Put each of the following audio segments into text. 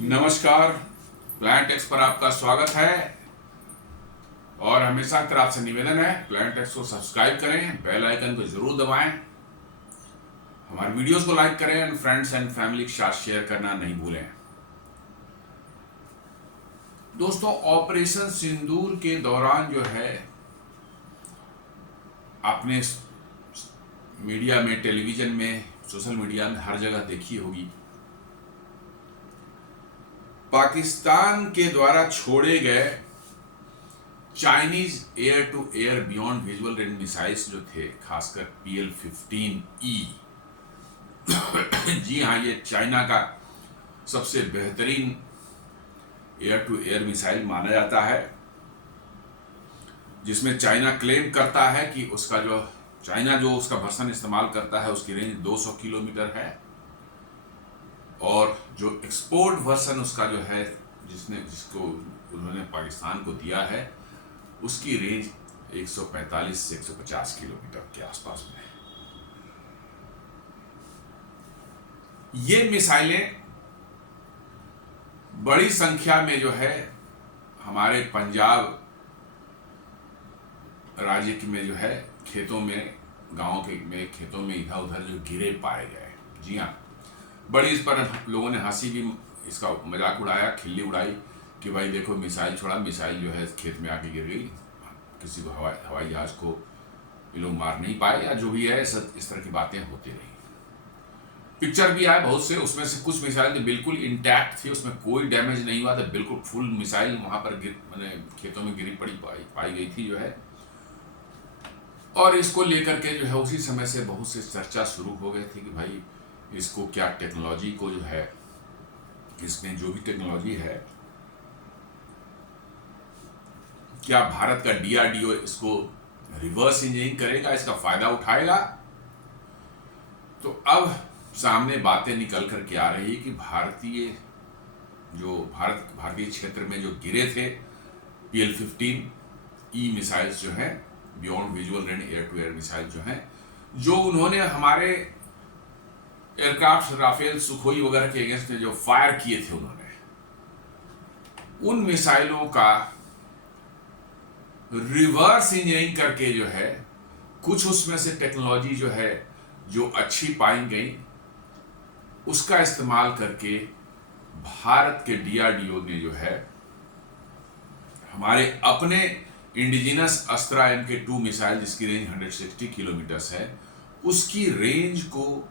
नमस्कार। Plan takes पर आपका स्वागत है और हमेशा की तरह आपसे निवेदन है प्लान टेक्स को सब्सक्राइब करें, बेल आइकन को जरूर दबाएं, हमारे वीडियोस को लाइक करें और फ्रेंड्स एंड फैमिली के साथ शेयर करना नहीं भूलें। दोस्तों, ऑपरेशन सिंदूर के दौरान जो है आपने मीडिया में, टेलीविजन में, सोशल मीडिया में हर जगह देखी होगी, पाकिस्तान के द्वारा छोड़े गए Chinese air to air beyond visual range missiles जो थे, खासकर PL-15E। जी हाँ, ये चाइना का सबसे बेहतरीन एयर टू एयर मिसाइल माना जाता है, जिसमें चाइना क्लेम करता है कि चाइना जो उसका वर्जन इस्तेमाल करता है उसकी रेंज 200 किलोमीटर है, और जो एक्सपोर्ट वर्जन उसका जो है जिसको उन्होंने पाकिस्तान को दिया है, उसकी रेंज 145 से 150 किलोमीटर के आसपास में है। ये मिसाइलें बड़ी संख्या में जो है हमारे पंजाब राज्य की में जो है खेतों में, गांव के में खेतों में इधर उधर जो गिरे पाए गए। जी हाँ, बड़ी इस पर लोगों ने हंसी भी, इसका मजाक उड़ाया, खिल्ली उड़ाई कि भाई देखो मिसाइल छोड़ा, मिसाइल जो है खेत में आके गिर गई, किसी को हवाई जहाज को ये लोग मार नहीं पाए, या जो भी है इस तरह की बातें होती रही। पिक्चर भी आए बहुत से, उसमें से कुछ मिसाइल तो बिल्कुल इंटैक्ट थी, उसमें कोई डैमेज नहीं हुआ था, बिल्कुल फुल मिसाइल वहां पर मैंने खेतों में गिरी पड़ी पाई गई थी जो है। और इसको लेकर के जो है उसी समय से बहुत से चर्चा शुरू हो गई थी कि भाई इसको क्या टेक्नोलॉजी को जो है, इसमें जो भी टेक्नोलॉजी है, क्या भारत का DRDO इसको रिवर्स इंजीनियरिंग करेगा, इसका फायदा उठाएगा। तो अब सामने बातें निकल करके आ रही है कि भारतीय क्षेत्र में जो गिरे थे PL-15E मिसाइल्स जो है, beyond visual range air to air missile जो है, जो उन्होंने हमारे एयरक्राफ्ट राफेल, सुखोई वगैरह के अगेंस्ट में जो फायर किए थे, उन्होंने उन मिसाइलों का रिवर्स इंजीनियरिंग करके जो है कुछ उसमें से टेक्नोलॉजी जो है जो अच्छी पाई गई, उसका इस्तेमाल करके भारत के DRDO ने जो है हमारे अपने इंडिजिनस अस्त्रा MK2 मिसाइल, जिसकी रेंज 160 किलोमीटर है, उसकी रेंज को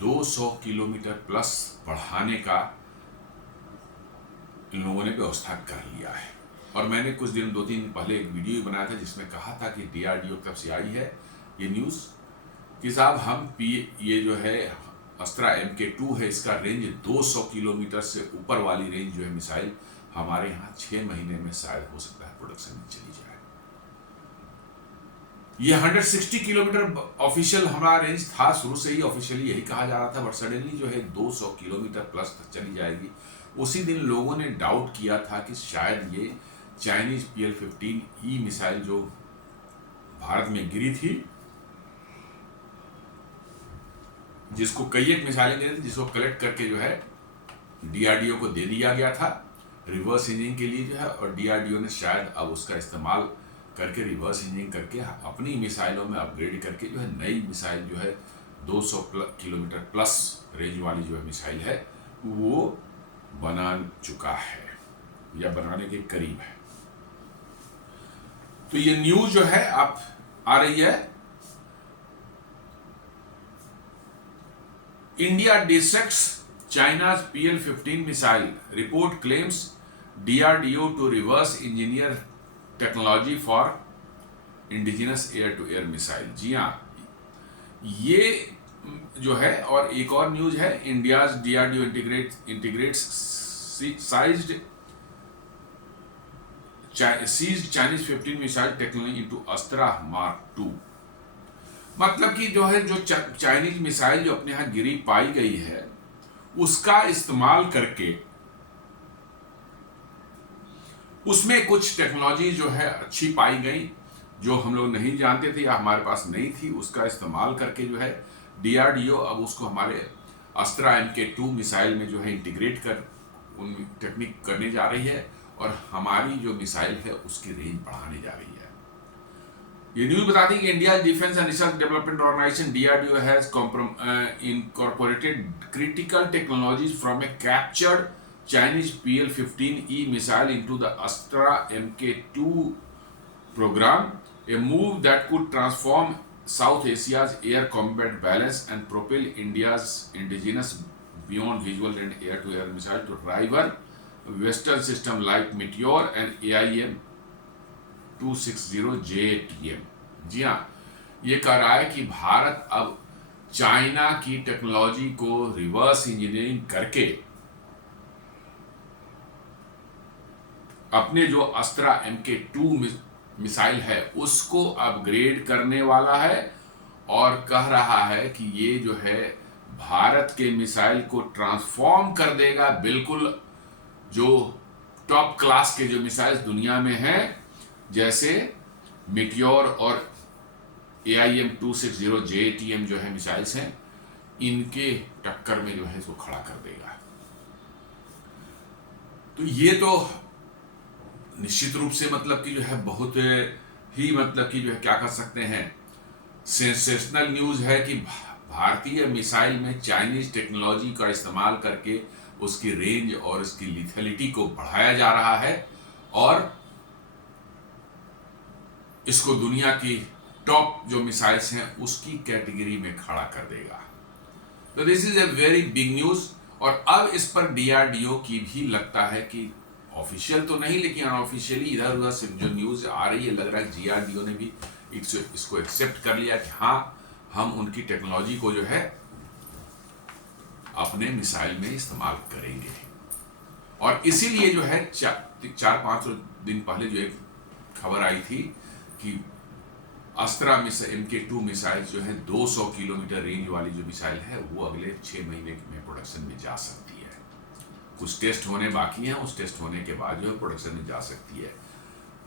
200 किलोमीटर प्लस बढ़ाने का इन लोगों ने व्यवस्था कर लिया है। और मैंने कुछ दिन 2-3 दिन पहले एक वीडियो बनाया था जिसमें कहा था कि DRDO कब से आई है ये न्यूज़ कि साहब ये जो है अस्त्रा MK2 है, इसका रेंज 200 किलोमीटर से ऊपर वाली रेंज जो है मिसाइल हमारे यहाँ 6 महीने में शायद हो सकता है प्रोडक्शन में चली जाए। ये 160 किलोमीटर ऑफिशियल हमारा रेंज था, शुरू से ही ऑफिशियली यही कहा जा रहा था, बट सडनली जो है 200 किलोमीटर प्लस तक चली जाएगी। उसी दिन लोगों ने डाउट किया था कि शायद ये चाइनीज PL-15E मिसाइल जो भारत में गिरी थी, जिसको कई एक मिसाइलें गिरी थी, जिसको कलेक्ट करके जो है DRDO को दे दिया गया था रिवर्स इंजीनियरिंग के लिए जो है, और DRDO ने शायद अब उसका इस्तेमाल करके रिवर्स इंजीनियरिंग करके अपनी मिसाइलों में अपग्रेड करके जो है नई मिसाइल जो है 200 किलोमीटर प्लस रेंज वाली जो है मिसाइल है वो बना चुका है या बनाने के करीब है। तो ये न्यूज जो है आप आ रही है, India dissects China's PL-15 missile, report claims DRDO to reverse engineer technology for indigenous air to air missile. जी हाँ, ये जो है, और एक और न्यूज है, India's DRDO integrates seized Chinese 15 missile technology into Astra Mark II। मतलब कि जो है जो चाइनीज मिसाइल जो अपने यहां गिरी पाई गई है, उसका इस्तेमाल करके उसमें कुछ टेक्नोलॉजी जो है अच्छी पाई गई, जो हम लोग नहीं जानते थे या हमारे पास नहीं थी, उसका इस्तेमाल करके जो है DRDO अब उसको हमारे अस्त्रा MK2 मिसाइल में जो है इंटीग्रेट कर उन टेक्निक करने जा रही है और हमारी जो मिसाइल है उसकी रेंज बढ़ाने जा रही है। ये न्यूज बताती है कि India defence and research development organisation DRDO has incorporated critical technologies from a captured Chinese PL-15E missile into the Astra Mk2 program, a move that could transform South Asia's air combat balance and propel India's indigenous beyond visual and air-to-air missile to rival Western systems like Meteor and AIM 260 JATM। जी हाँ, ये कह रहा है कि भारत अब China की technology को reverse engineering करके अपने जो अस्त्रा MK2 मिसाइल है उसको अपग्रेड करने वाला है और कह रहा है कि ये जो है भारत के मिसाइल को ट्रांसफॉर्म कर देगा, बिल्कुल जो टॉप क्लास के जो मिसाइल दुनिया में हैं जैसे मिटियोर और AIM 260 JATM जो है मिसाइल्स हैं, इनके टक्कर में जो है इसको खड़ा कर देगा। तो ये तो निश्चित रूप से मतलब कि जो है बहुत ही मतलब कि जो है क्या कर सकते हैं, सेंसेशनल न्यूज है कि भारतीय मिसाइल में चाइनीज टेक्नोलॉजी का इस्तेमाल करके उसकी रेंज और उसकी लिथैलिटी को बढ़ाया जा रहा है और इसको दुनिया की टॉप जो मिसाइल्स हैं उसकी कैटेगरी में खड़ा कर देगा। तो this is a very big news. और अब इस पर DRDO की भी लगता है कि ऑफिशियल तो नहीं लेकिन अनऑफिशियली इधर उधर से जो न्यूज आ रही है, लग रहा है DRDO ने भी इसको एक्सेप्ट कर लिया कि हाँ हम उनकी टेक्नोलॉजी को जो है अपने मिसाइल में इस्तेमाल करेंगे। और इसीलिए जो है 4-5 दिन पहले जो एक खबर आई थी कि अस्त्रा MK2 मिसाइल जो है 200 किलोमीटर रेंज वाली जो मिसाइल है वो अगले 6 महीने में प्रोडक्शन में जा सकती है। कुछ टेस्ट होने बाकी हैं, उस टेस्ट होने के बाद जो है प्रोडक्शन में जा सकती है।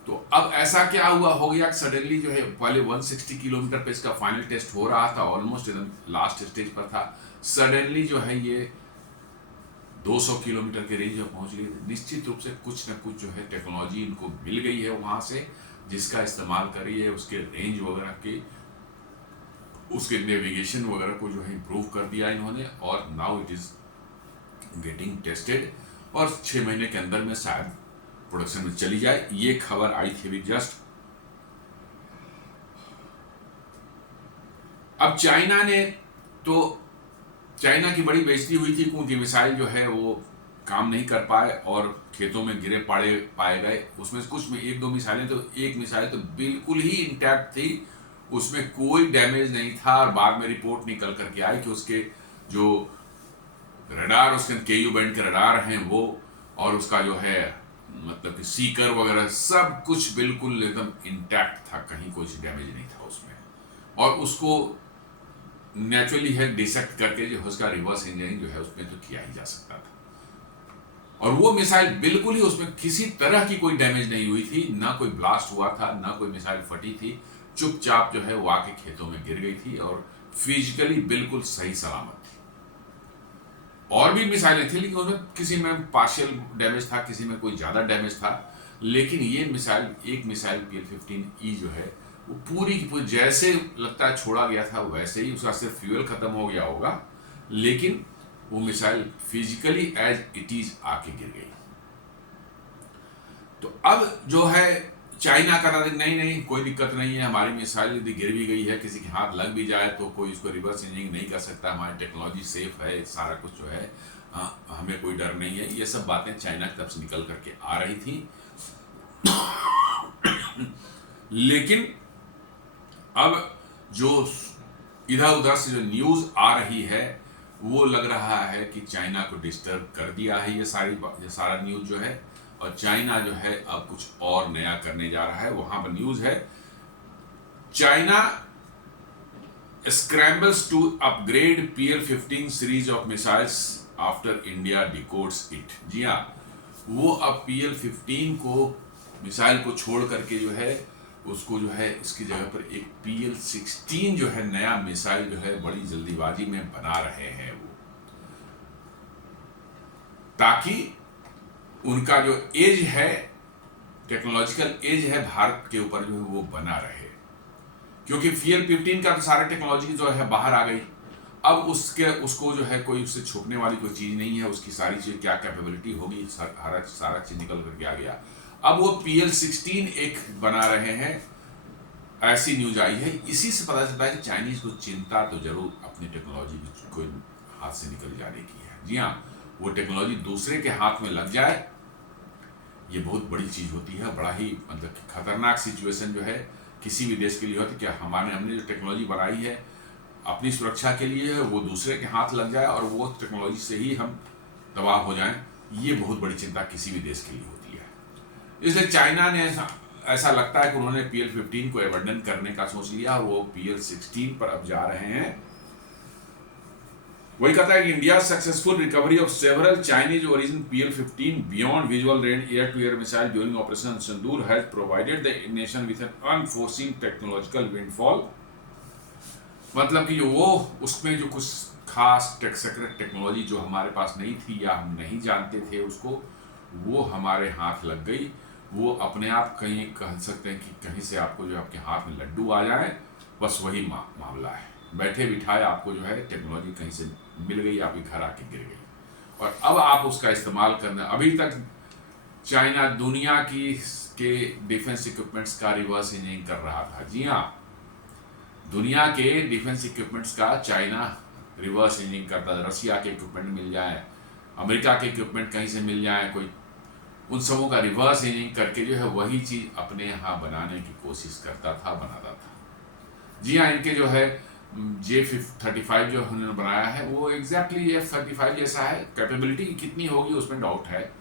तो अब ऐसा क्या हुआ हो गया सडनली जो है पहले 160 किलोमीटर पे इसका फाइनल टेस्ट हो रहा था, ऑलमोस्ट एकदम लास्ट स्टेज पर था, सडनली जो है ये 200 किलोमीटर के रेंज में पहुंच गई। निश्चित रूप से कुछ न कुछ जो है टेक्नोलॉजी इनको मिल गई है वहां से जिसका इस्तेमाल कर रही है, उसके रेंज वगैरह के, उसके नेविगेशन वगैरह को जो है इम्प्रूव कर दिया इन्होंने और now it is getting tested और 6 महीने के अंदर में शायद प्रोडक्शन में चली जाए। ये खबर आई थी अभी जस्ट। अब चाइना ने तो चाइना की बड़ी बेइज्जती हुई थी क्योंकि मिसाइल जो है वो काम नहीं कर पाए और खेतों में गिरे पाए गए। उसमें कुछ में 1-2 मिसाइलें, तो एक मिसाइल तो बिल्कुल ही इंटैक्ट थी, उसमें कोई डैमेज नहीं था और बाद में रिपोर्ट निकल करके आई कि उसके जो रडार, उसके KU बैंड के रडार हैं वो और उसका जो है मतलब कि सीकर वगैरह सब कुछ बिल्कुल एकदम इंटैक्ट था, कहीं कोई डैमेज नहीं था उसमें। और उसको नेचुरली है डिसेक्ट करके जो उसका रिवर्स इंजीनियरिंग जो है उसमें तो किया ही जा सकता था और वो मिसाइल बिल्कुल ही उसमें किसी तरह की कोई डैमेज नहीं हुई थी, ना कोई ब्लास्ट हुआ था, ना कोई मिसाइल फटी थी, चुपचाप जो है वो आके खेतों में गिर गई थी और फिजिकली बिल्कुल सही सलामत थी। और भी मिसाइलें थी लेकिन उसमें किसी में पार्शियल डैमेज था, किसी में कोई ज्यादा डैमेज था, लेकिन ये मिसाइल, एक मिसाइल PL-15E जो है वो पूरी की पूरी जैसे लगता है छोड़ा गया था वैसे ही, उसका सिर्फ फ्यूल खत्म हो गया होगा लेकिन वो missile physically as it is आके गिर गई। तो अब जो है चाइना का नहीं कोई दिक्कत नहीं है, हमारी मिसाइल यदि गिर भी गई है, किसी के हाथ लग भी जाए तो कोई उसको रिवर्स इंजीनियरिंग नहीं कर सकता, हमारी टेक्नोलॉजी सेफ है, सारा कुछ जो है हमें कोई डर नहीं है। ये सब बातें चाइना की तरफ से निकल करके आ रही थी लेकिन अब जो इधर उधर से जो न्यूज आ रही है वो लग रहा है कि चाइना को डिस्टर्ब कर दिया है ये सारा न्यूज जो है, और चाइना जो है अब कुछ और नया करने जा रहा है। वहां पर न्यूज है China scrambles to upgrade PL-15 series of missiles after India decodes it. जी हाँ, वो अब PL-15 को मिसाइल को छोड़ करके जो है उसको जो है इसकी जगह पर एक PL-16 जो है नया मिसाइल जो है बड़ी जल्दीबाजी में बना रहे हैं वो, ताकि उनका जो एज है, टेक्नोलॉजिकल एज है भारत के ऊपर जो है वो बना रहे, क्योंकि PL-15 का तो सारा टेक्नोलॉजी जो है बाहर आ गई। अब उसको जो है कोई उससे छुपने वाली कोई चीज़ नहीं है, उसकी सारी चीज़ क्या कैपेबिलिटी होगी सारा चीज़ निकल करके आ गया। अब वो PL-16 एक बना रहे हैं, ऐसी न्यूज आई है। इसी से पता चलता है कि चाइनीज को चिंता तो जरूर अपनी टेक्नोलॉजी की कोई हाथ से निकल जाने की है। जी हाँ, वो टेक्नोलॉजी दूसरे के हाथ में लग जाए, ये बहुत बड़ी चीज़ होती है। बड़ा ही मतलब खतरनाक सिचुएशन जो है किसी भी देश के लिए होती है कि हमने जो टेक्नोलॉजी बनाई है अपनी सुरक्षा के लिए है, वो दूसरे के हाथ लग जाए और वो टेक्नोलॉजी से ही हम तबाह हो जाएं, ये बहुत बड़ी चिंता किसी भी देश के लिए होती है। इसलिए चाइना ने ऐसा लगता है कि उन्होंने PL-15 को एबंडन करने का सोच लिया और वो PL-16 पर अब जा रहे हैं। वही कहता है कि India successful recovery of several Chinese origin PL-15 beyond visual range air to air missile during operation Sindoor has provided the nation with an unforeseen technological windfall. मतलब कि वो उसमें जो कुछ खास सेक्रेट टेक्नोलॉजी जो हमारे पास नहीं थी या हम नहीं जानते थे उसको, वो हमारे हाथ लग गई। वो अपने आप कहीं कह सकते हैं कि कहीं से आपको जो आपके हाथ में लड्डू आ जाए, बस वही मामला है। बैठे बिठाए आपको जो है टेक्नोलॉजी कहीं से मिल गई, आपके घर आके गिर गई और अब आप उसका इस्तेमाल करना। अभी तक चाइना दुनिया के डिफेंस इक्विपमेंट्स का रिवर्स इंजीनियरिंग कर रहा था। जी हाँ, दुनिया के डिफेंस इक्विपमेंट्स का चाइना रिवर्स इंजीनियरिंग करता था। रशिया के इक्विपमेंट मिल जाए, अमेरिका के इक्विपमेंट कहीं से मिल जाए कोई, उन सबों का रिवर्स इंजीनियरिंग करके जो है वही चीज़ अपने यहाँ बनाने की कोशिश करता था, बनाता था। जी हाँ, इनके जो है J-35 जो उन्होंने बनाया है वो एग्जैक्टली F-35 जैसा है। कैपेबिलिटी कितनी होगी उसमें डाउट है,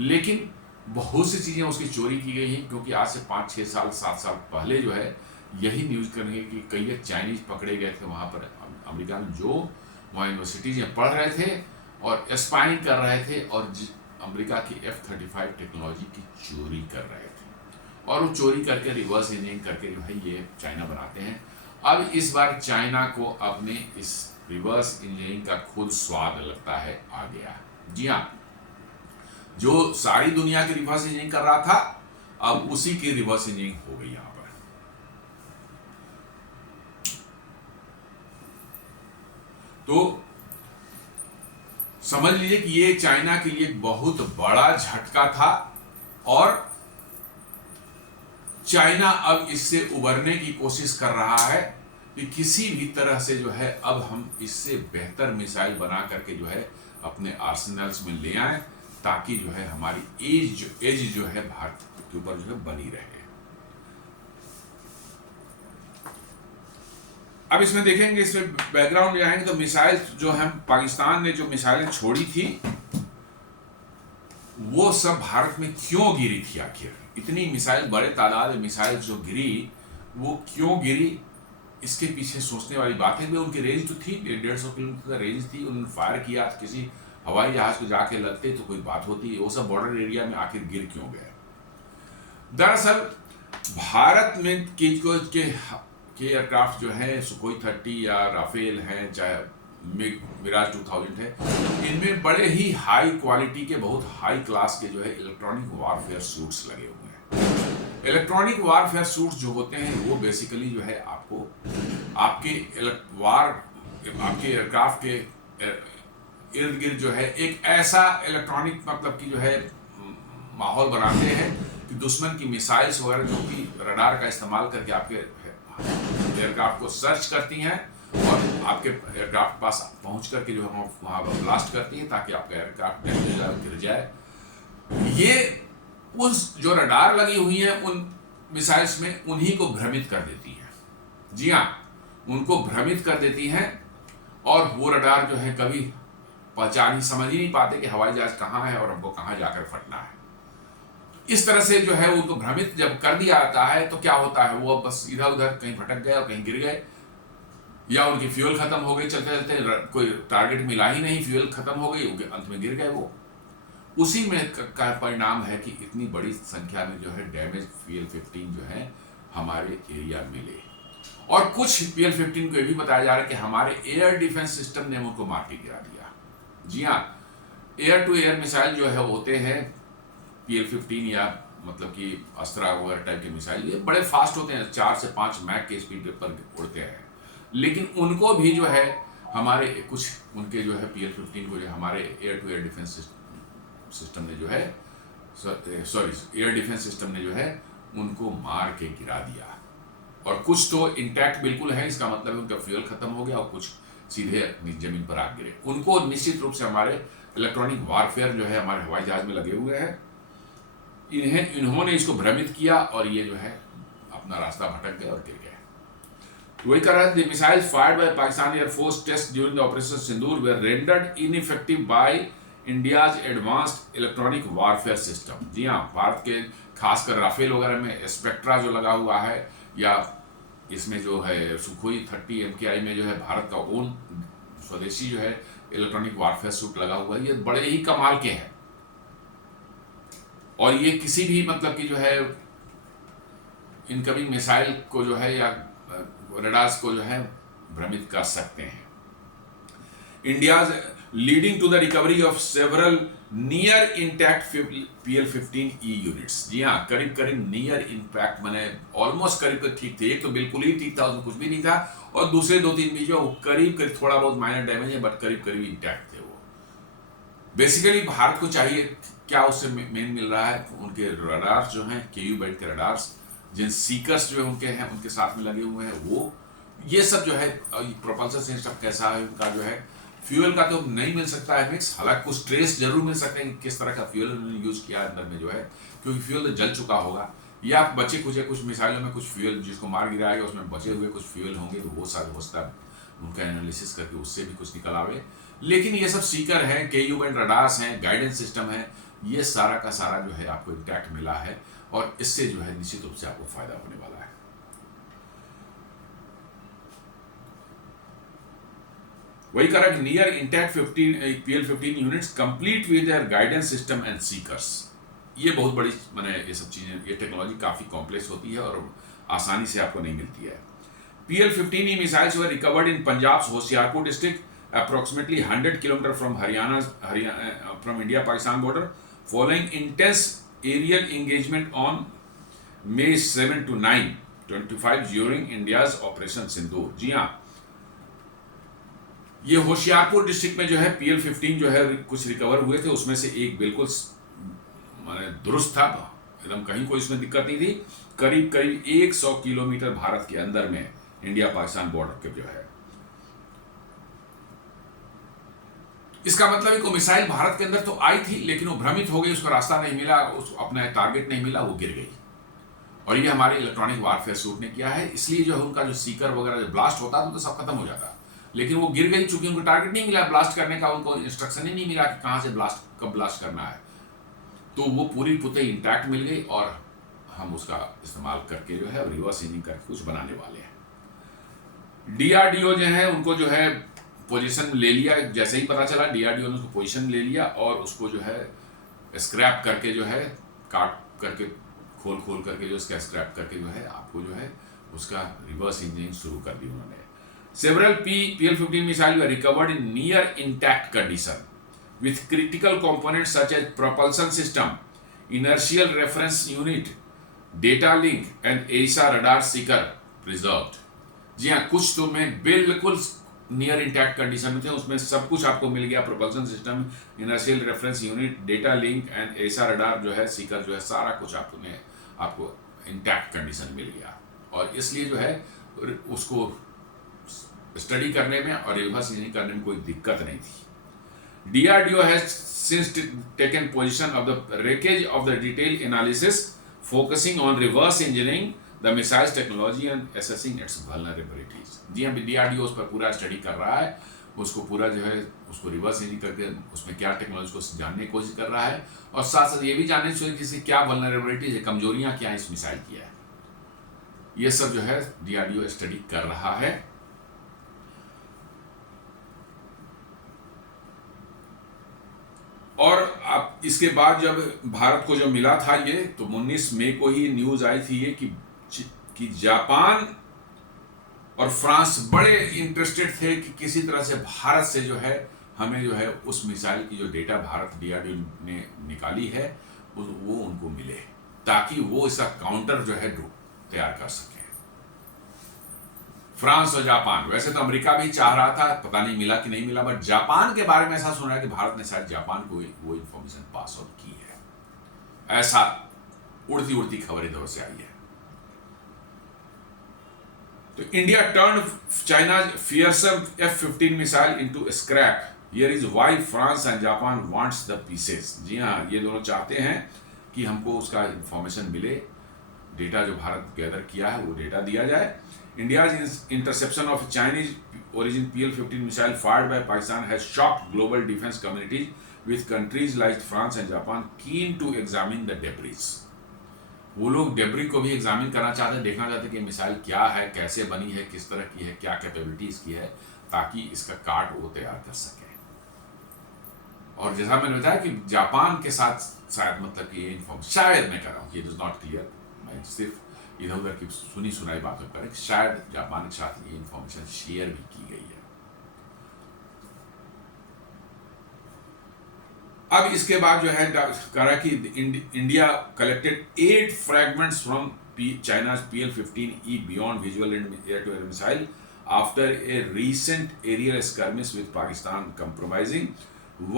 लेकिन बहुत सी चीज़ें उसकी चोरी की गई हैं, क्योंकि आज से 5-6 साल 7 साल पहले जो है यही न्यूज़ करने की कई चाइनीज पकड़े गए थे वहाँ पर अमेरिका में, जो वहाँ यूनिवर्सिटीज में पढ़ रहे थे और स्पाइंग कर रहे थे और अमेरिका की F-35 टेक्नोलॉजी की चोरी कर रहे थे और वो चोरी करके रिवर्स इंजीनियरिंग करके जो है ये चाइना बनाते हैं। अब इस बार चाइना को अपने इस रिवर्स इंजीनियरिंग का खुद स्वाद लगता है आ गया। जी हाँ, जो सारी दुनिया की रिवर्स इंजीनियरिंग कर रहा था अब उसी की रिवर्स इंजीनियरिंग हो गई यहाँ पर। तो समझ लीजिए कि ये चाइना के लिए बहुत बड़ा झटका था और चाइना अब इससे उबरने की कोशिश कर रहा है कि किसी भी तरह से जो है अब हम इससे बेहतर मिसाइल बना करके जो है अपने आर्सेनल्स में ले आए, ताकि जो है हमारी एज जो है भारत के ऊपर जो है बनी रहे। अब इसमें देखेंगे, इसमें बैकग्राउंड जाएंगे तो मिसाइल जो है पाकिस्तान ने जो मिसाइलें छोड़ी थी वो सब भारत में क्यों गिरी थी, आखिर इतनी मिसाइल, बड़े तादाद में मिसाइल जो गिरी वो क्यों गिरी, इसके पीछे सोचने वाली बात है। उनकी रेंज तो थी 150 किलोमीटर का रेंज थी, उन्होंने फायर किया, किसी हवाई जहाज को जाके लगते तो कोई बात होती, वो सब बॉर्डर एरिया में आखिर गिर क्यों गए। दरअसल भारत में के एयरक्राफ्ट जो है सुखोई 30 या राफेल हैं, चाहे मिराज 2000 है, इनमें बड़े ही हाई क्वालिटी के, बहुत हाई क्लास के जो है इलेक्ट्रॉनिक वारफेयर सूट्स लगे हुए हैं। इलेक्ट्रॉनिक वारफेयर सूट्स जो होते हैं वो बेसिकली जो है आपको आपके एयरक्राफ्ट के इर्द गिर्द जो है एक ऐसा इलेक्ट्रॉनिक मतलब की जो है माहौल बनाते हैं कि दुश्मन की मिसाइल्स वगैरह जो कि रडार का इस्तेमाल करके आपके एयरक्राफ्ट को सर्च करती हैं और आपके एयरक्राफ्ट के पास पहुंच करके जो है वहाँ पर ब्लास्ट करती हैं, ताकि आपका एयरक्राफ्ट गिर जाए। ये उस जो रडार लगी हुई हैं उन मिसाइल्स में उन्हीं को भ्रमित कर देती हैं। जी हाँ, उनको भ्रमित कर देती हैं और वो रडार जो है कभी पहचान ही समझ ही नहीं पाते कि हवाई जहाज कहाँ है और हमको कहाँ जाकर फटना है। इस तरह से जो है उनको भ्रमित जब कर दिया जाता है तो क्या होता है, वो बस इधर उधर कहीं भटक गए और कहीं गिर गए, या उनकी फ्यूल खत्म हो गई, चलते चलते कोई टारगेट मिला ही नहीं, फ्यूल खत्म हो गई, अंत में गिर गए। वो उसी में का परिणाम है कि इतनी बड़ी संख्या में जो है डैमेज PL-15 जो है हमारे एरिया में मिले। और कुछ PL-15 को ये भी बताया जा रहा है कि हमारे एयर डिफेंस सिस्टम ने उनको मार के गिरा दिया। जी हाँ, एयर टू एयर मिसाइल जो है होते हैं PL-15 या मतलब कि अस्त्रा वगैरह टाइप के मिसाइल, ये बड़े फास्ट होते हैं, 4 से 5 मैक के स्पीड पर उड़ते हैं, लेकिन उनको भी जो है हमारे कुछ उनके जो है PL-15 को जो हमारे air to air defence system ने जो है एयर डिफेंस सिस्टम ने जो है उनको मार के गिरा दिया। और कुछ तो इंटैक्ट बिल्कुल है, इसका मतलब है उनका फ्यूल खत्म हो गया, और कुछ सीधे जमीन पर आग गिरे। उनको निश्चित रूप से हमारे इलेक्ट्रॉनिक वारफेयर जो है हमारे हवाई जहाज में लगे हुए हैं, इन्होंने इसको भ्रमित किया और ये जो है अपना रास्ता भटक गए और गिर गए। वही कर रहा है, the missiles fired by Pakistan air force test during the operation Sindoor were rendered ineffective by India's advanced electronic warfare system. जी हाँ, भारत के खासकर राफेल वगैरह में स्पेक्ट्रा जो लगा हुआ है, या इसमें जो है सुखोई 30 MKI में जो है भारत का ओन स्वदेशी जो है इलेक्ट्रॉनिक वारफेयर सूट लगा हुआ है, ये बड़े ही कमाल के हैं। और ये किसी भी मतलब कि जो है इनकमिंग मिसाइल को जो है या रडार्स को जो है भ्रमित कर सकते हैं। India's leading to the recovery of several near intact PL-15E units. जी हाँ, करीब करीब नियर इंपैक्ट मैंने ऑलमोस्ट करीब ठीक थे। एक तो बिल्कुल ही ठीक था, उसमें कुछ भी नहीं था, और दूसरे 2-3 भी जो करीब करीब थोड़ा बहुत माइनर डैमेज है, बट करीब करीब इंटैक्ट थे वो। बेसिकली भारत को चाहिए क्या, उससे मेन मिल रहा है उनके रडार्स जो हैं, KU बैंड के रडार्स, जिन सीकर्स जो है उनके हैं, उनके साथ में लगे हुए हैं, वो ये सब जो है प्रोपल्सन सिस्टम कैसा है उनका जो है, फ्यूल का तो नहीं मिल सकता है मिक्स, हालांकि कुछ ट्रेस जरूर मिल सकते हैं किस तरह का फ्यूल उन्होंने यूज किया अंदर में जो है, क्योंकि फ्यूल तो जल चुका होगा, या बचे कुछ मिसाइलों में कुछ फ्यूल जिसको मार गिराएगा उसमें बचे हुए कुछ फ्यूल होंगे, तो वो सारा हो सकता है उनका एनालिसिस करके उससे भी कुछ निकल आवे। लेकिन ये सब सीकर है, KU बैंड रडार्स हैं, गाइडेंस सिस्टम है, ये सारा का सारा जो है आपको इंटैक्ट मिला है, और इससे जो है निश्चित रूप से आपको फायदा होने वाला है। वही करा कि near intact PL-15 units complete with their guidance system and seekers. ये बहुत बड़ी मैंने ये सब चीजें, ये टेक्नोलॉजी काफी कॉम्प्लेक्स होती है और आसानी से आपको नहीं मिलती है। PL-15E missiles were recovered in Punjab's Hoshiarpur district, approximately 100 km from from India-Pakistan border, following intense aerial engagement on May 7 to 9, 25 during India's Operation Sindoor। जी हाँ, ये होशियारपुर डिस्ट्रिक्ट में जो है PL-15 जो है कुछ रिकवर हुए थे, उसमें से एक बिल्कुल माने दुरुस्त था, एकदम कहीं कोई इसमें दिक्कत नहीं थी। करीब करीब 100 किलोमीटर भारत के अंदर में इंडिया पाकिस्तान बॉर्डर के जो है, इसका मतलब है कि मिसाइल भारत के अंदर तो आई थी, लेकिन वो भ्रमित हो गई, उसका रास्ता नहीं मिला, उसको अपना टारगेट नहीं मिला, वो गिर गई। और ये हमारे इलेक्ट्रॉनिक वारफेयर सूट ने किया है, इसलिए जो है उनका जो सीकर वगैरह जो ब्लास्ट होता तो सब खत्म हो जाता, लेकिन वो गिर गई चूंकि उनको टारगेट नहीं मिला ब्लास्ट करने का, उनको इंस्ट्रक्शन ही नहीं मिला कि कहाँ से ब्लास्ट कब ब्लास्ट करना है, तो वो पूरी पुते इंटैक्ट मिल गई, और हम उसका इस्तेमाल करके जो है रिवर्स इंजीनियरिंग करके कुछ बनाने वाले हैं। DRDO जो है उनको जो है पोजीशन ले लिया, जैसे ही पता चला DRDO ने उसको पोजीशन ले लिया, और उसको जो है स्क्रैप करके जो है काट करके खोल करके जो इसका स्क्रैप करके जो है आपको जो है उसका रिवर्स इंजीनियरिंग शुरू कर दी उन्होंने। Several PL-15 missiles were recovered in near intact condition with critical components such as propulsion system, inertial reference unit, data link and ESA radar seeker preserved। जी हाँ, कुछ तो में बिल्कुल नियर इंटैक्ट कंडीशन में थे, उसमें सब कुछ आपको मिल गया, propulsion system, inertial reference unit, data link and ESA radar जो है, सीकर जो है, सारा कुछ आपको इंटैक्ट कंडीशन मिल गया, और इसलिए जो है उसको स्टडी करने में और रिवर्स इंजीनियरिंग करने में कोई दिक्कत नहीं थी। DRDO has since taken position of the wreckage of the detailed analysis, focusing on reverse engineering the missiles technology and assessing its vulnerabilities। जी हाँ, DRDO उस पर पूरा स्टडी कर रहा है, उसको पूरा जो है उसको रिवर्स इंजीनियरिंग करके उसमें क्या टेक्नोलॉजी को जानने की कोशिश कर रहा है, और साथ साथ ये भी जानने की कोशिश कि क्या वल्नरेबिलिटीज है, कमजोरियां क्या इस मिसाइल की है, ये सब जो है DRDO स्टडी कर रहा है। और अब इसके बाद जब भारत को जो मिला था ये, तो 19 मई को ही न्यूज आई थी ये कि जापान और फ्रांस बड़े इंटरेस्टेड थे कि किसी तरह से भारत से जो है हमें जो है उस मिसाइल की जो डेटा भारत DRDO ने निकाली है वो उनको मिले, ताकि वो इसका काउंटर जो है तैयार कर सके। फ्रांस और जापान, वैसे तो अमेरिका भी चाह रहा था, पता नहीं मिला कि नहीं मिला, बट जापान के बारे में ऐसा सुना है कि भारत ने शायद जापान को वो इंफॉर्मेशन पास आउट की है, ऐसा उड़ती उड़ती खबर इधर से आई है। तो India turn China fearsome F-15 missile into scrap, here is why France and Japan wants the pieces. जी हाँ, ये दोनों चाहते हैं कि हमको उसका इंफॉर्मेशन मिले, डेटा जो भारत गैदर किया है वो डेटा दिया जाए। India's interception of Chinese origin PL-15 missile fired by Pakistan has shocked global defense communities, with countries like France and Japan keen to examine the debris. वो लोग डेब्री को भी एग्जामिन करना चाहते हैं, देखना चाहते हैं कि मिसाइल क्या है, कैसे बनी है, किस तरह की है, क्या कैपेबिलिटी इसकी है, ताकि इसका कार्ड वो तैयार कर सके। और जैसा मैंने बताया कि जापान के साथ शायद मतलब कि ये इन्फॉर्मेशन, शायद मैं कह रहा हूँ, इट इज नॉट क्लियर, मैं सिर्फ इधर उधर की सुनी सुनाई बातों पर है, शायद जापान के साथ ये इंफॉर्मेशन शेयर भी की गई है। अब इसके बाद जो है कह रहा कि India collected 8 fragments from चाइना's PL-15E beyond visual and air-to-air missile after a recent aerial skirmish with Pakistan, compromising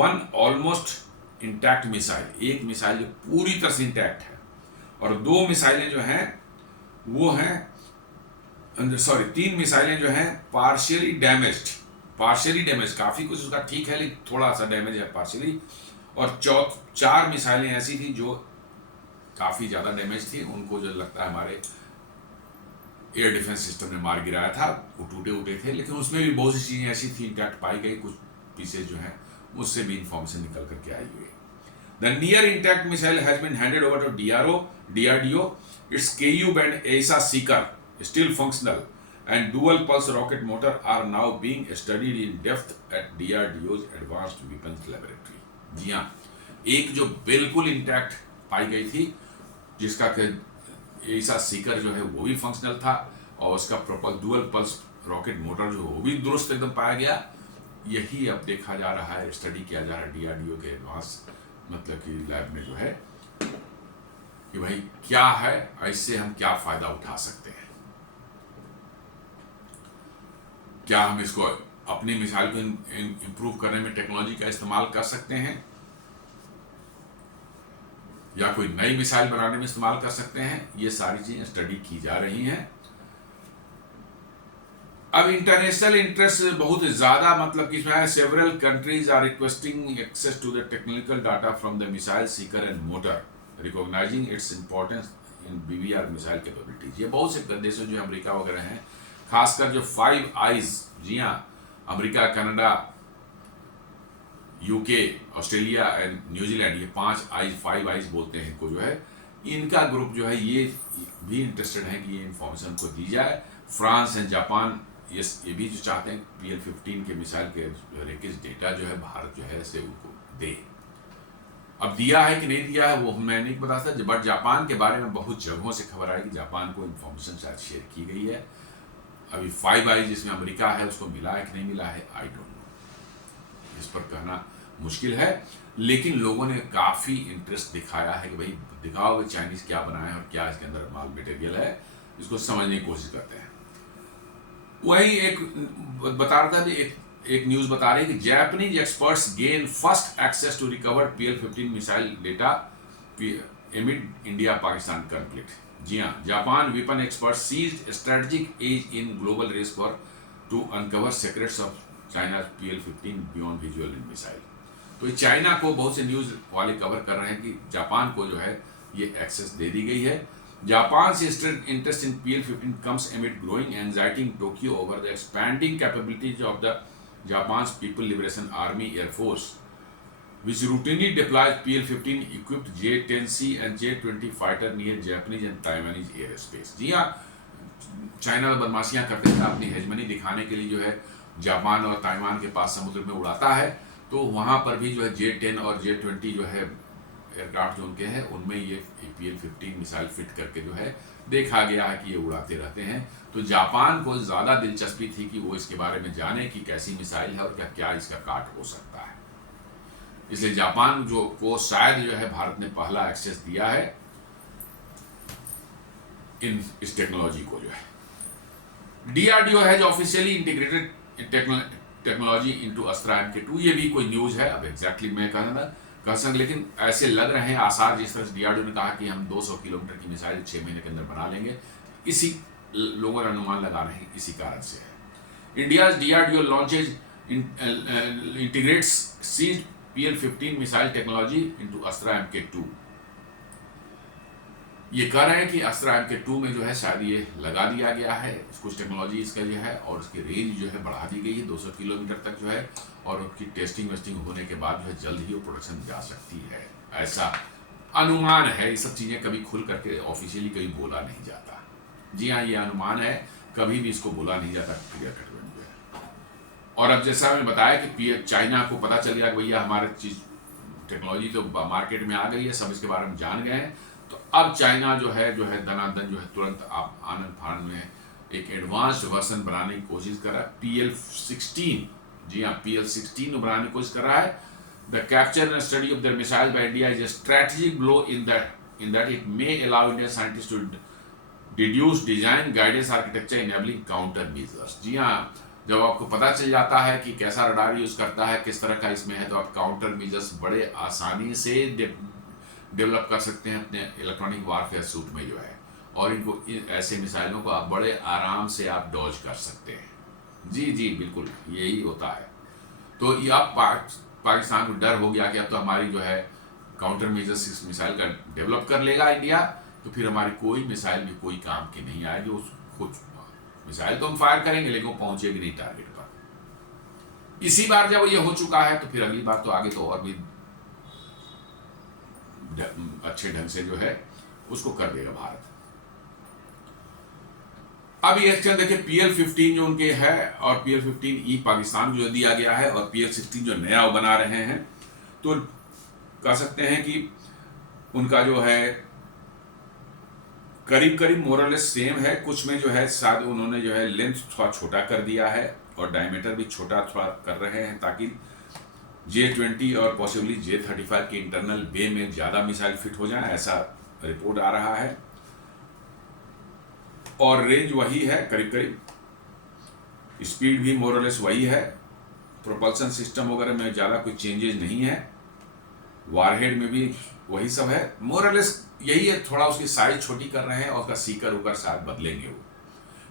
one almost intact missile, एक मिसाइल जो पूरी तरह से इंटैक्ट है, और 2 मिसाइलें जो हैं वो हैं, सॉरी 3 मिसाइलें जो हैं पार्शियली डैमेज, काफ़ी कुछ उसका ठीक है लेकिन थोड़ा सा डैमेज है पार्शियली, और 4 मिसाइलें ऐसी थी जो काफ़ी ज़्यादा डैमेज थी, उनको जो लगता है हमारे एयर डिफेंस सिस्टम ने मार गिराया था, वो टूटे थे, लेकिन उसमें भी बहुत सी चीज़ें ऐसी थी इंटैक्ट पाई गई, कुछ पीसेज जो हैं उससे भी इंफॉर्मेशन निकल करके आई हुई है। The near intact missile has been handed over to DRDO. Its Ku band AESA seeker still functional, and dual pulse rocket motor are now being studied in depth at DRDO's Advanced Weapons Laboratory. जी हाँ, एक जो बिल्कुल intact पाई गई थी, जिसका AESA Sikar जो है वो भी फंक्शनल था, और उसका डुअल पल्स रॉकेट मोटर जो वो भी दुरुस्त एकदम पाया गया, यही अब देखा जा रहा है, स्टडी किया जा रहा है DRDO के एडवांस मतलब कि लैब में जो है, कि भाई क्या है, इससे हम क्या फायदा उठा सकते हैं, क्या हम इसको अपनी मिसाइल को इंप्रूव करने में टेक्नोलॉजी का इस्तेमाल कर सकते हैं, या कोई नई मिसाइल बनाने में इस्तेमाल कर सकते हैं, ये सारी चीजें स्टडी की जा रही हैं। अब इंटरनेशनल इंटरेस्ट बहुत ज्यादा मतलब कि इसमें several countries are requesting access to the technical data from the missile seeker and motor, recognising its importance in BBR missile capabilities. ये बहुत से देशों जो अमेरिका वगैरह हैं, खासकर जो 5 आइज, जी हाँ, America, Canada, UK, Australia and New Zealand, ये 5 आइज बोलते हैं इनको, जो है इनका ग्रुप जो है ये भी इंटरेस्टेड है कि ये इंफॉर्मेशन को दी जाए। फ्रांस एंड जापान ये भी जो चाहते हैं PL-15 के मिसाइल के रिकेज डेटा जो है भारत जो है से उनको दे। अब दिया है कि नहीं दिया है वो मैं नहीं बता सकता, बट जापान के बारे में बहुत जगहों से खबर आई कि जापान को इंफॉर्मेशन शायद शेयर की गई है। अभी 5 आइज जिसमें अमेरिका है उसको मिला है कि नहीं मिला है, आई डोंट नो, इस पर कहना मुश्किल है, लेकिन लोगों ने काफ़ी इंटरेस्ट दिखाया है कि भाई दिखाओ चाइनीज़ क्या बनाए हैं और क्या इसके अंदर माल मटेरियल है, इसको समझने की कोशिश करते हैं। वही एक बता रहा था, एक न्यूज़ बता रही है कि Japanese experts gain first access to recovered PL-15 missile data amid India Pakistan conflict. जी हाँ, Japan weapon expert seized strategic edge in global race for to uncover secrets of China PL-15 beyond visual missile. तो China को बहुत से news वाले cover कर रहे हैं कि जापान को जो है ये एक्सेस दे दी गई है। Japan's interest in PL-15 comes amid growing anxiety in Tokyo over the expanding capabilities of the Japan's People Liberation Army Air Force, which routinely deploys PL-15 equipped J-10C and J-20 fighter near Japanese and Taiwanese airspace। जी हाँ, China बदमाशियाँ करते हैं, अपनी hegemony दिखाने के लिए जो है Japan और ताइवान के पास समुद्र में उड़ाता है, तो वहाँ पर भी जो है J-10 और J-20 जो है एयरक्राफ्ट जो उनके हैं उनमें ये PL-15 मिसाइल फिट करके जो है देखा गया है कि ये उड़ाते रहते हैं। तो जापान को ज़्यादा दिलचस्पी थी कि वो इसके बारे में जाने कि कैसी मिसाइल है और क्या क्या इसका काट हो सकता है। इसलिए जापान जो को शायद जो है भारत ने पहला एक्सेस दिया है इस टेक्नोलॉजी को जो है। डीआरडीओ है जो officially integrated technology into Astra MK2, ये भी कोई न्यूज़ है, अब एग्जैक्टली मैं कह सकता, लेकिन ऐसे लग रहे हैं आसार, जिस तरह से डीआरडीओ ने कहा कि हम 200 किलोमीटर की मिसाइल 6 महीने के अंदर बना लेंगे, इसी लोगों ने अनुमान लगा रहे हैं, इसी कारण से है। India's DRDO launches integrates seized PL-15 missile technology into Astra MK2। ये कह रहे हैं कि अस्त्रा MK2 में जो है शायद ये लगा दिया गया है कुछ टेक्नोलॉजी इसका जो है, और उसकी रेंज जो है बढ़ा दी गई है 200 किलोमीटर तक जो है, और उनकी टेस्टिंग वेस्टिंग होने के बाद जो है जल्द ही वो प्रोडक्शन जा सकती है, ऐसा अनुमान है। ये सब चीज़ें कभी खुल करके ऑफिशियली कभी बोला नहीं जाता। जी हाँ, ये अनुमान है, कभी भी इसको बोला नहीं जाता क्लियर कट जो है। और अब जैसा मैंने बताया कि चाइना को पता चल गया कि भैया हमारे चीज़ टेक्नोलॉजी तो मार्केट में आ गई है, सब इसके बारे में जान गए हैं, तो अब चाइना जो है दनादन जो है तुरंत आप आनंद फानंद में एक एडवांस्ड वर्जन बनाने की कोशिश कर रहा है, PL-16। जी हाँ, PL-16 बनाने की कोशिश कर रहा है। The capture and study of the missile by India is a strategic blow in that it may allow Indian scientist to deduce design guidance architecture enabling counter measures. जी हाँ, जब आपको पता चल जाता है कि कैसा रडार यूज करता है, किस तरह का इसमें है, तो आप काउंटर मेजर्स बड़े आसानी से डेवलप कर सकते हैं अपने इलेक्ट्रॉनिक वारफेयर सूट में जो है, और इनको ऐसे मिसाइलों को आप बड़े आराम से आप डॉज कर सकते हैं। जी जी बिल्कुल यही होता है। तो ये अब पाकिस्तान को डर हो गया कि अब तो हमारी जो है काउंटर मेजर्स इस मिसाइल का डेवलप कर लेगा इंडिया, तो फिर हमारी कोई मिसाइल भी कोई काम की नहीं आएगी। उस खुद मिसाइल तो हम फायर करेंगे लेकिन वो पहुंचेगी नहीं टारगेट पर। इसी बार जब ये हो चुका है तो फिर अगली बार तो आगे तो और भी अच्छे ढंग से जो है उसको कर देगा भारत। अब ये एक्शन देखिए, PL-15 जो उनके है, और PL-15E पाकिस्तान को जो दिया गया है, और PL-16 जो नया वो बना रहे हैं, तो कह सकते हैं कि उनका जो है करीब करीब मोरलेस सेम है। कुछ में जो है शायद उन्होंने जो है लेंथ थोड़ा छोटा कर दिया है, और डायमीटर भी छोटा थोड़ा कर रहे हैं, ताकि J-20 और पॉसिबली J-35 के इंटरनल बे में ज़्यादा मिसाइल फिट हो जाए, ऐसा रिपोर्ट आ रहा है। और रेंज वही है करीब करीब, स्पीड भी मोरलेस वही है, प्रोपल्सन सिस्टम वगैरह में ज़्यादा कोई चेंजेस नहीं है, वारहेड में भी वही सब है, मोरलेस यही है। थोड़ा उसकी साइज छोटी कर रहे हैं, और उसका सीकर उकर शायद बदलेंगे वो,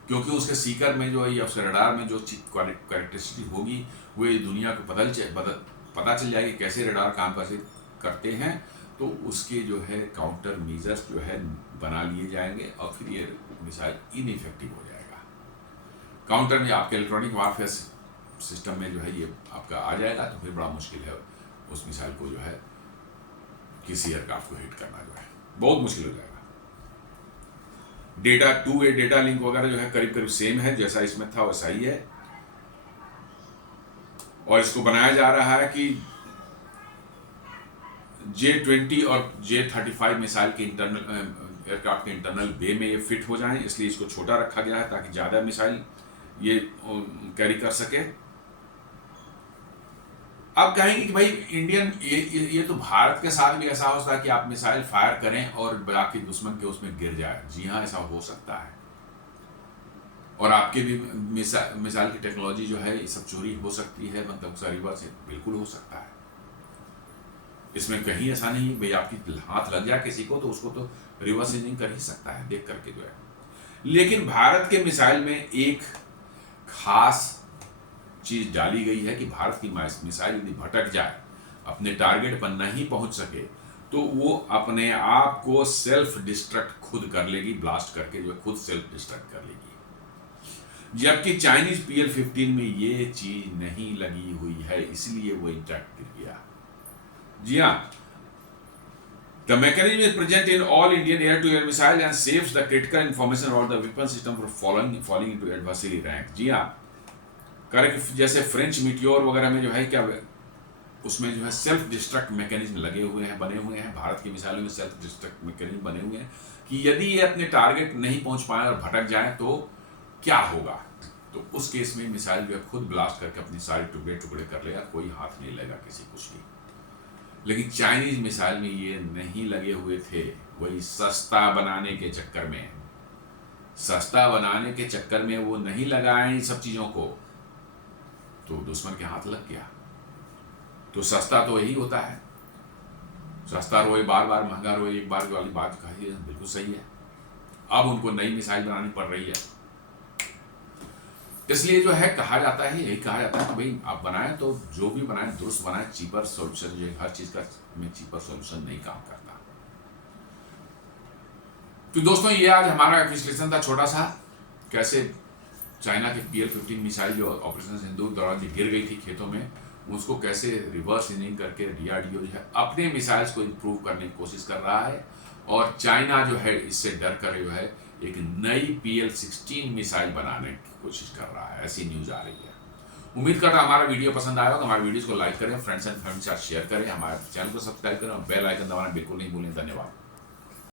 क्योंकि उसके सीकर में जो है या उसके रडार में जो कैरेक्टरिस्टिक होगी वो ये दुनिया को पता चल जाएगी कैसे रडार काम कैसे करते हैं, तो उसके जो है काउंटर मेजर्स जो है बना लिए जाएंगे, और फिर ये मिसाइल इनइफेक्टिव हो जाएगा। काउंटर में आपके इलेक्ट्रॉनिक वारफेयर सिस्टम में जो है ये आपका आ जाएगा, तो फिर बड़ा मुश्किल है उस मिसाइल को जो है किसी एयरक्राफ्ट को हिट करना, जो है बहुत मुश्किल हो जाएगा। डेटा 2-वे डेटा लिंक वगैरह जो है करीब करीब सेम है, जैसा इसमें था वैसा ही है। और इसको बनाया जा रहा है कि J-20 और J-35 मिसाइल के इंटरनल एयरक्राफ्ट के इंटरनल बे में ये फिट हो जाएं, इसलिए इसको छोटा रखा गया है ताकि ज़्यादा मिसाइल ये कैरी कर सके। अब कहेंगे कि भाई इंडियन ये तो भारत के साथ भी ऐसा हो सकता है कि आप मिसाइल फायर करें और बाकी दुश्मन के उसमें गिर जाए। जी हाँ, ऐसा हो सकता है, और आपके भी मिसाइल की टेक्नोलॉजी जो है ये सब चोरी हो सकती है, मतलब रिवर्स से बिल्कुल हो सकता है। इसमें कहीं ऐसा नहीं भाई आपकी हाथ लग जाए किसी को तो उसको तो रिवर्स इंजीनियरिंग कर ही सकता है देख करके जो है। लेकिन भारत के मिसाइल में एक खास चीज डाली गई है कि भारत की मिसाइल यदि भटक जाए, अपने टारगेट पर नहीं पहुंच सके, तो वो अपने आप को सेल्फ डिस्ट्रक्ट खुद कर लेगी, ब्लास्ट करके जो खुद सेल्फ डिस्ट्रक्ट कर लेगी। जबकि चाइनीज PL-15 में ये चीज नहीं लगी हुई है, इसलिए वो इंटैक्ट गिर गया। जी हाँ, the mechanism is present in all Indian air-to-air missile and saves the critical information about the weapon system from falling into adversary rank। जी हाँ, करेक्ट। जैसे फ्रेंच मीटियोर वगैरह में जो है क्या उसमें जो है सेल्फ डिस्ट्रक्ट मैकेनिज्म लगे हुए हैं, बने हुए हैं। भारत की मिसाइलों में सेल्फ डिस्ट्रक्ट मैकेनिज्म बने हुए हैं कि यदि ये अपने टारगेट नहीं पहुंच पाए और भटक जाए तो क्या होगा। तो उस केस में मिसाइल जो है खुद ब्लास्ट करके अपनी सारी टुकड़े टुकड़े कर लेगा, कोई हाथ नहीं लेगा किसी कुछ भी। लेकिन चाइनीज मिसाइल में ये नहीं लगे हुए थे। वही सस्ता बनाने के चक्कर में, सस्ता बनाने के चक्कर में वो नहीं लगाए इन सब चीजों को, तो दुश्मन के हाथ लग गया। तो सस्ता तो यही होता है, सस्ता रोए बार बार, महंगा रोए एक बार वाली बात कही है, बिल्कुल सही है। अब उनको नई मिसाइल बनानी पड़ रही है। इसलिए जो है कहा जाता है, यही कहा जाता है कि भाई आप बनाएं तो जो भी बनाएं दुरुस्त बनाएं, चीपर सॉल्यूशन, जो हर चीज का में चीपर सॉल्यूशन नहीं काम करता। तो दोस्तों ये आज हमारा विश्लेषण था छोटा सा, कैसे चाइना के PL-15 मिसाइल जो ऑपरेशन सिंदूर के दौरान जो गिर गई थी खेतों में, उसको कैसे रिवर्स इंजीनियरिंग करके DRDO जो है अपने मिसाइल्स को इम्प्रूव करने की कोशिश कर रहा है, और चाइना जो है इससे डर कर जो है एक नई PL-16 मिसाइल बनाने की कोशिश कर रहा है, ऐसी न्यूज आ रही है। उम्मीद करता हूं हमारा वीडियो पसंद आया होगा। हमारे वीडियोस को लाइक करें, फ्रेंड्स एंड फैमिली के साथ शेयर करें, हमारे चैनल को सब्सक्राइब करें और बेल आइकन दबाना बिल्कुल नहीं भूलें। धन्यवाद।